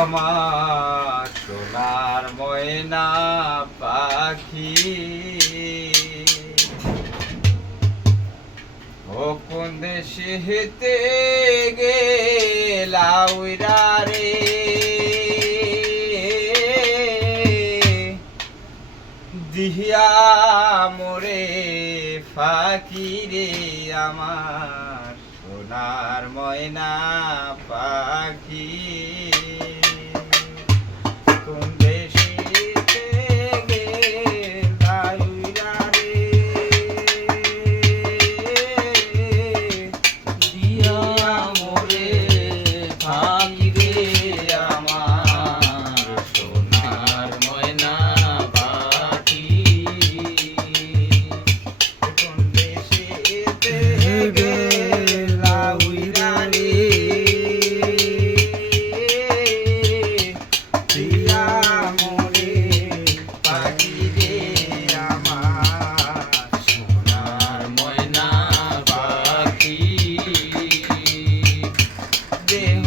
আমার সোনার ময়না পাখি ও কোন দেশে হেতে গেলা উইরা রে দিহিয়া মোরে ফাঁকি রে আমার সোনার ময়না পাখি কোন দেশেতে গেলা উইরা রে দিয়া মোরে ফাঁকি রে আমার সোনার ময়না পাখি কোন দেশেতে গেলা উইরা রে দিয়া মোরে পাখি রে আমার সোনার ময়না পাখি দেহ